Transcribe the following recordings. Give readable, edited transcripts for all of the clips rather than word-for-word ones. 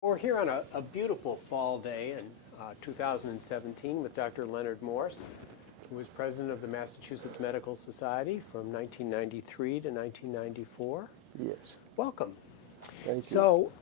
We're here on a beautiful fall day in 2017 with Dr. Leonard Morse, who was president of the Massachusetts Medical Society from 1993 to 1994. Yes. Welcome. Thank you. So,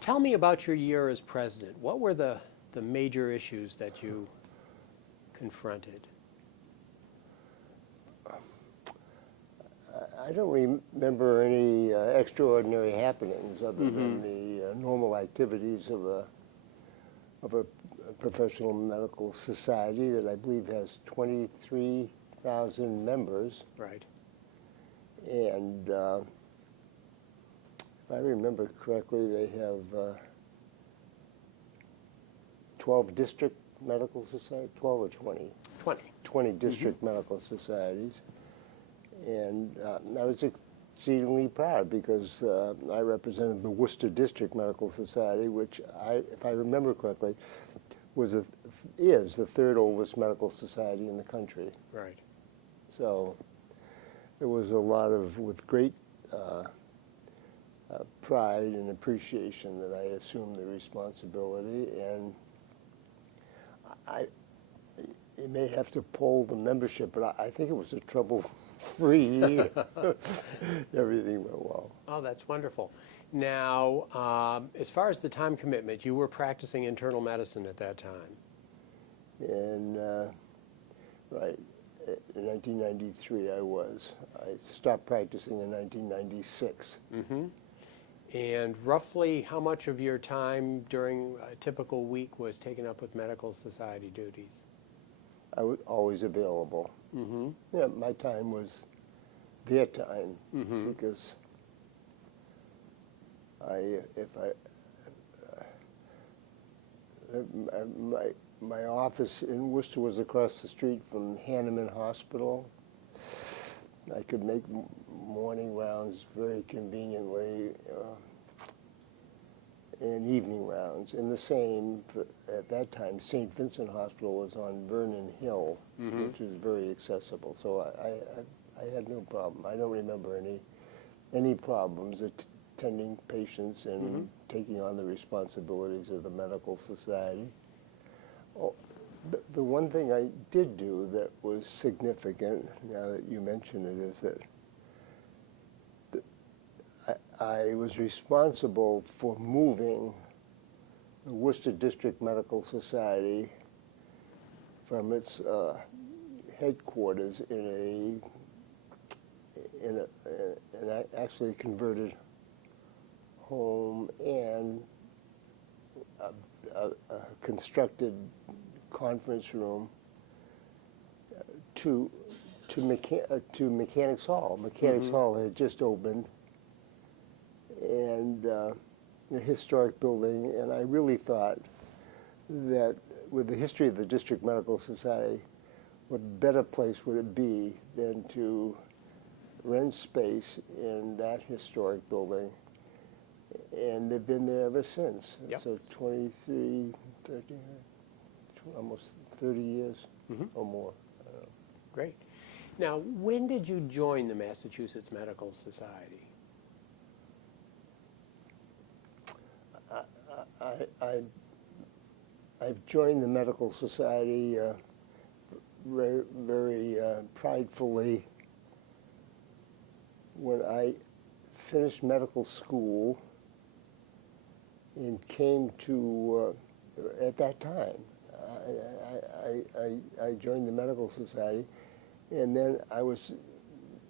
tell me about your year as president. What were the major issues that you confronted? I don't remember any extraordinary happenings other than the normal activities of a professional medical society that I believe has 23,000 members. Right. And if I remember correctly, they have 12 district medical societies, 12 or 20? 20. 20 district medical societies. And I was exceedingly proud because I represented the Worcester District Medical Society, which, if I remember correctly, is the third oldest medical society in the country. Right. So it was a lot with great pride and appreciation that I assumed the responsibility. And you may have to poll the membership, but I think it was a trouble-free year. Everything went well. Oh, that's wonderful. Now, as far as the time commitment, you were practicing internal medicine at that time. And right, in 1993 I was. I stopped practicing in 1996. And roughly how much of your time during a typical week was taken up with medical society duties? I was always available. Yeah, my time was their time because my office in Worcester was across the street from Hahnemann Hospital. I could make morning rounds very conveniently and evening rounds. And the same, at that time, St. Vincent Hospital was on Vernon Hill, which was very accessible. So I had no problem. I don't remember any problems attending patients and taking on the responsibilities of the medical society. Oh, the one thing I did do that was significant, now that you mention it, is that I was responsible for moving the Worcester District Medical Society from its headquarters in an actually converted home and a constructed conference room to Mechanics Hall. Mechanics Hall had just opened, and a historic building, and I really thought that with the history of the District Medical Society, what better place would it be than to rent space in that historic building, and they've been there ever since. Yep. So 23, 13, almost 30 years or more. Great. Now, when did you join the Massachusetts Medical Society? I've joined the Medical Society very pridefully when I finished medical school and came to, at that time, I joined the Medical Society, and then I was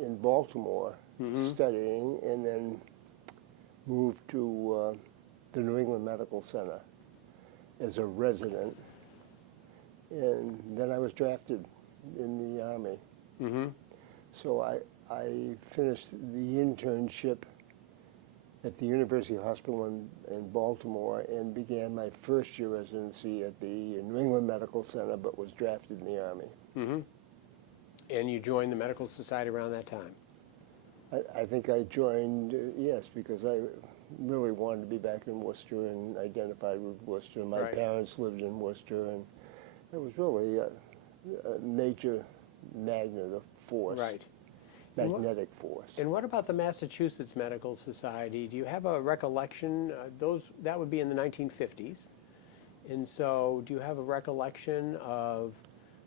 in Baltimore studying, and then moved to the New England Medical Center as a resident, and then I was drafted in the Army. So I finished the internship at the University Hospital in Baltimore and began my first year residency at the New England Medical Center, but was drafted in the Army. And you joined the Medical Society around that time? I think I joined, yes, because I really wanted to be back in Worcester and identified with Worcester. My parents lived in Worcester, and it was really a major magnet of force. Right. magnetic force. And what about the Massachusetts Medical Society? Do you have a recollection? That would be in the 1950s. And so do you have a recollection of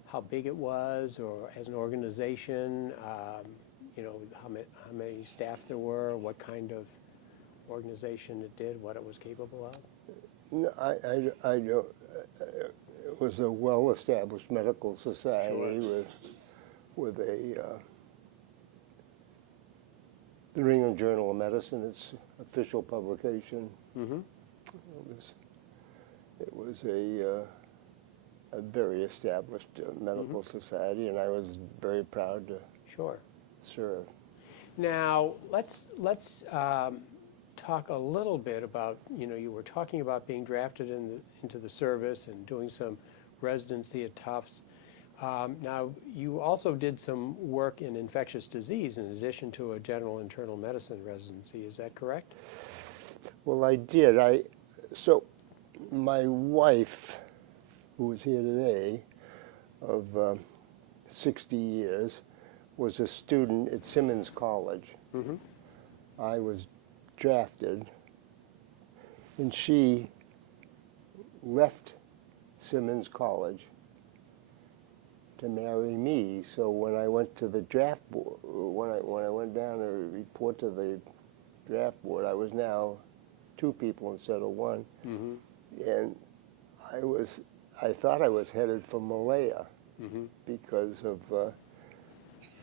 how big it was, or as an organization, how many staff there were, what kind of organization it did, what it was capable of? No, I don't. It was a well-established medical society with a the New England Journal of Medicine, its official publication. Mm-hmm. It was a very established medical society, and I was very proud to serve. Now let's talk a little bit about, you were talking about being drafted into the service and doing some residency at Tufts. Now, you also did some work in infectious disease in addition to a general internal medicine residency. Is that correct? Well, I did. So my wife, who is here today, of 60 years, was a student at Simmons College. Mm-hmm. I was drafted, and she left Simmons College to marry me. So when I went to the draft board, when I went down to report to the draft board, I was now 2 people instead of 1, Mm-hmm. and I thought I was headed for Malaya Mm-hmm. because of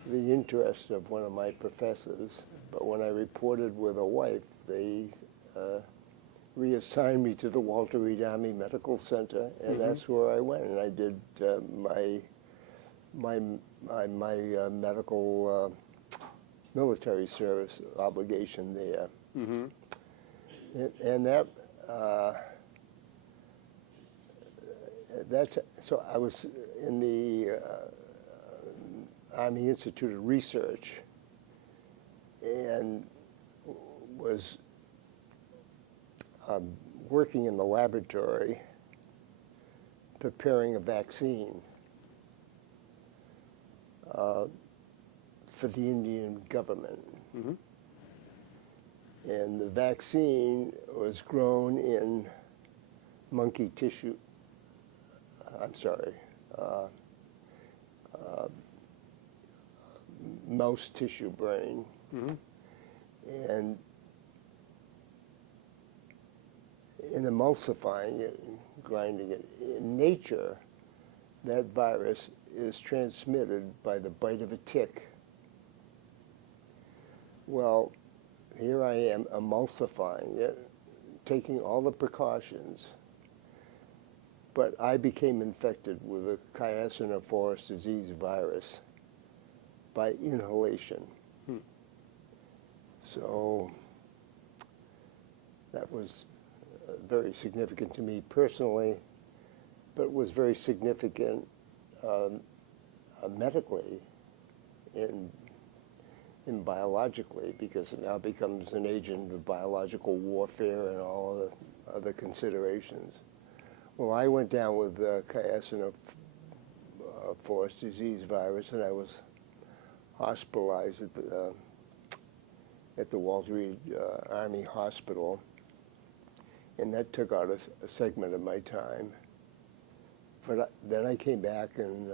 the interest of one of my professors. But when I reported with a wife, they reassigned me to the Walter Reed Army Medical Center, and Mm-hmm. that's where I went. And I did my medical military service obligation there. Mm-hmm. And that's so I was in the Army Institute of Research and was working in the laboratory preparing a vaccine for the Indian government. Mm-hmm. And the vaccine was grown in monkey tissue, mouse tissue brain. Mm-hmm. And in emulsifying it, grinding it, in nature, that virus is transmitted by the bite of a tick. Well, here I am emulsifying it, taking all the precautions, but I became infected with a chiasenophorus disease virus by inhalation. So that was very significant to me personally, but was very significant medically and biologically, because it now becomes an agent of biological warfare and all the other considerations. Well, I went down with chiasenophorus disease virus, and I was hospitalized at the Walter Reed Army Hospital, and that took out a segment of my time. But then I came back, and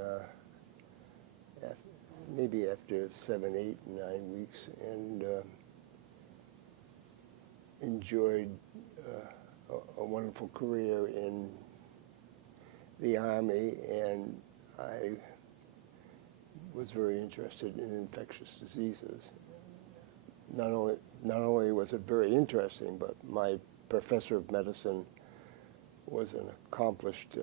maybe after 7, 8, 9 weeks, and enjoyed a wonderful career in the Army, and I was very interested in infectious diseases. Not only was it very interesting, but my professor of medicine was an accomplished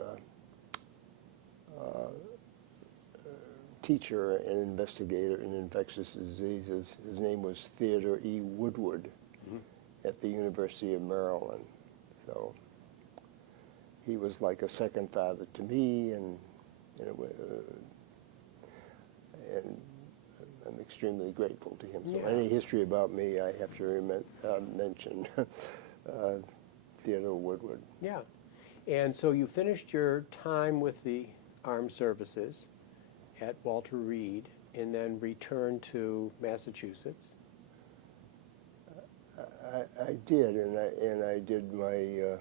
teacher and investigator in infectious diseases. His name was Theodore E. Woodward at the University of Maryland. So he was like a second father to me, and I'm extremely grateful to him. So any history about me, I have to mention Theodore Woodward. Yeah. And so you finished your time with the armed services at Walter Reed. and then returned to Massachusetts. I did, and I did my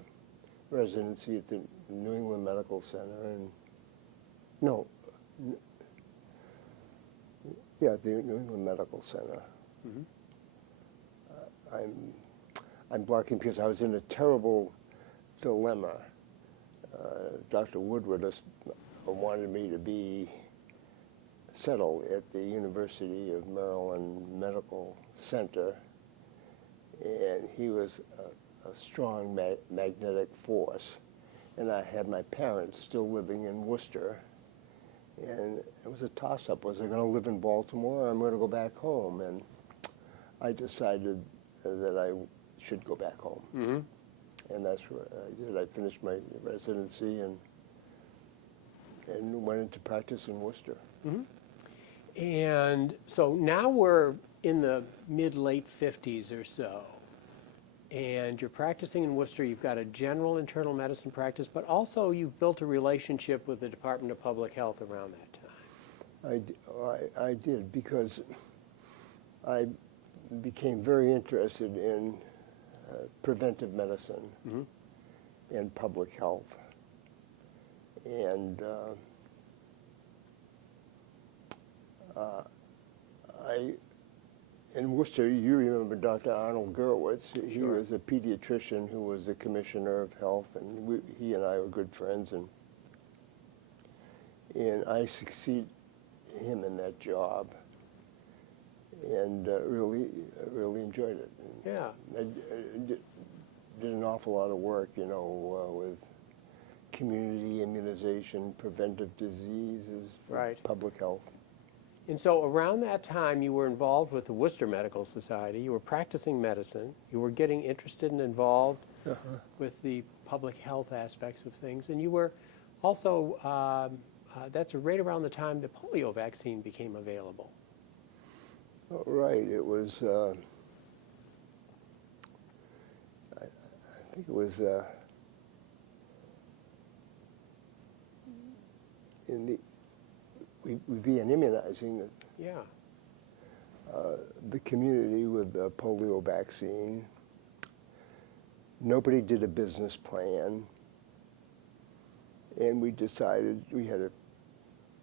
residency at the New England Medical Center, and no, yeah, the New England Medical Center. Mm-hmm. I'm blocking because I was in a terrible dilemma. Dr. Woodward wanted me to be settled at the University of Maryland Medical Center, and he was a strong magnetic force. And I had my parents still living in Worcester, and it was a toss-up. Was I going to live in Baltimore or I'm going to go back home? And I decided that I should go back home. Mm-hmm. And that's what I did. I finished my residency and went into practice in Worcester. Mm-hmm. And so now we're in the mid-late 50s or so, and you're practicing in Worcester. You've got a general internal medicine practice, but also you've built a relationship with the Department of Public Health around that time. I did, because I became very interested in preventive medicine Mm-hmm. and public health. And in Worcester, you remember Dr. Arnold Gerwitz. He Sure. was a pediatrician who was the commissioner of health, and he and I were good friends. And I succeeded him in that job, and really enjoyed it. Yeah. I did an awful lot of work, with community immunization, preventive diseases, Right. public health. And so around that time, you were involved with the Worcester Medical Society. You were practicing medicine. You were getting interested and involved with the public health aspects of things. And you were also, that's right around the time the polio vaccine became available. Oh, right. It was, I think it was we began immunizing Yeah. the community with the polio vaccine. Nobody did a business plan, and we decided we had to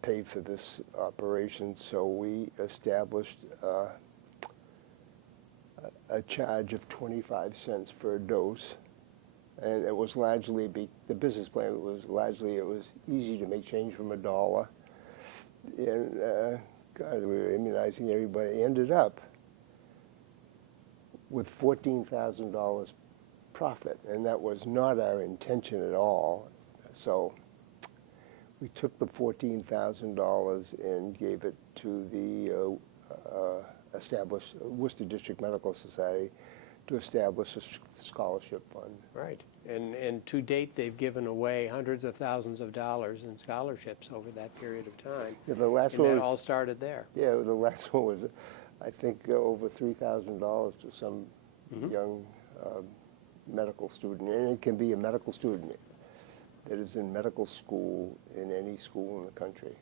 pay for this operation, so we established a charge of 25 cents for a dose. And it was largely, the business plan was largely, it was easy to make change from $1. And God, we were immunizing everybody. Ended up with $14,000 profit, and that was not our intention at all. So we took the $14,000 and gave it to the established Worcester District Medical Society to establish a scholarship fund. Right. And to date, they've given away hundreds of thousands of dollars in scholarships over that period of time. Yeah, the last and one that was, all started there. yeah, the last one was, I think, over $3,000 to some young medical student. And it can be a medical student that is in medical school in any school in the country.